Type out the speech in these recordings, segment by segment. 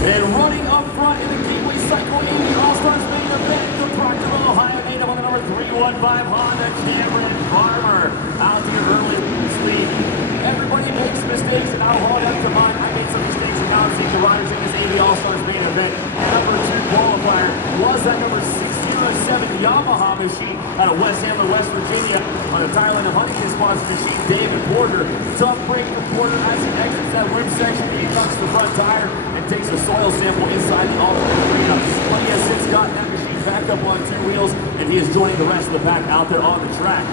And running up front in the Gateway Cycle 80 All-Stars main event, the Proctorville, Ohio native on the number 315 Honda, Cameron Farmer. Out to your early lead. Everybody makes mistakes, and I'll hold up to mine. I made some mistakes, and now I'm seeing the riders in this 80 All-Stars main event. Number 2 qualifier was that number 607 Yamaha machine out of West Hamlin, West Virginia, on the Thailand of Huntington sponsored machine, David Porter. Tough break for Porter as he exits that rim section. He knocks the front tire and takes a soil sample inside the alternate arena. But he has since gotten that machine back up on 2 wheels, and he is joining the rest of the pack out there on the track.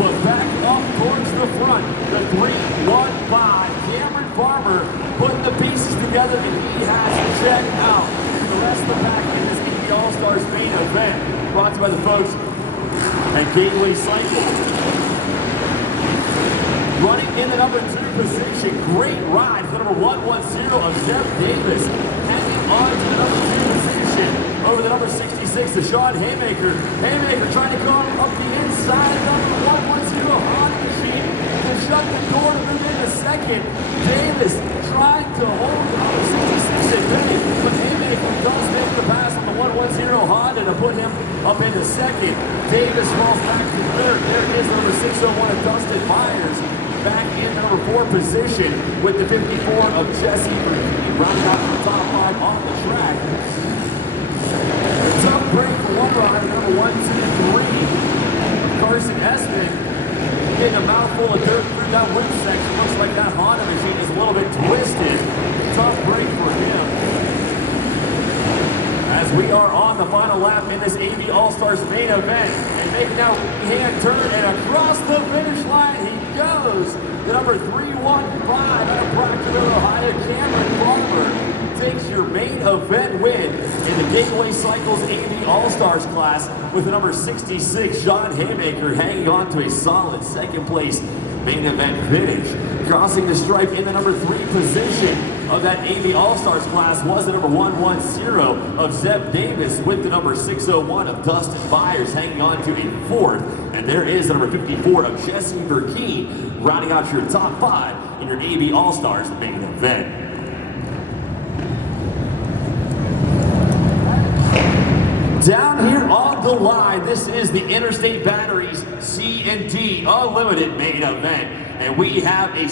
But back up towards the front, the 315 Cameron Farmer putting the pieces together, and he has checked out the rest of the pack in this 80 All-Stars main event. Brought to you by the folks at Gateway Cycle. Running in the number 2 position, great ride for the number 110 of Zeb Davis. Hanging on to the number 2 position over the number 66 to Sean Haymaker. Haymaker trying to go up the inside of the number 110 Honda machine to shut the door to move into second. Davis trying to hold the number 66 at bay, but Haymaker does make the pass on the 110 Honda to put him up into second. Davis falls back to third. There is the number 601 of Dustin Myers. Back in number 4 position with the 54 of Jesse Burkini, rounding out the top 5 on the track. Tough break for one rider, number 123. Carson Esmond getting a mouthful of dirt through that rim section. Looks like that Honda machine is a little bit twisted. Tough break for him. As we are on the final lap in this AV All-Stars main event, and making that hand turn, and across the finish line he goes. The number 315 out of Proctorville, Ohio, Cameron Farmer takes your main event win in the Gateway Cycles AV All-Stars class with the number 66 Sean Haymaker hanging on to a solid second place main event finish. Crossing the stripe in the number 3 position of that AV All-Stars class was the number 110 of Zeb Davis with the number 601 of Dustin Myers hanging on to a 4th. And there is the number 54 of Jesse Burkini rounding out your top 5 in your AV All-Stars main event. Down here on the line, this is the Interstate Batteries C&D Unlimited main event. And we have a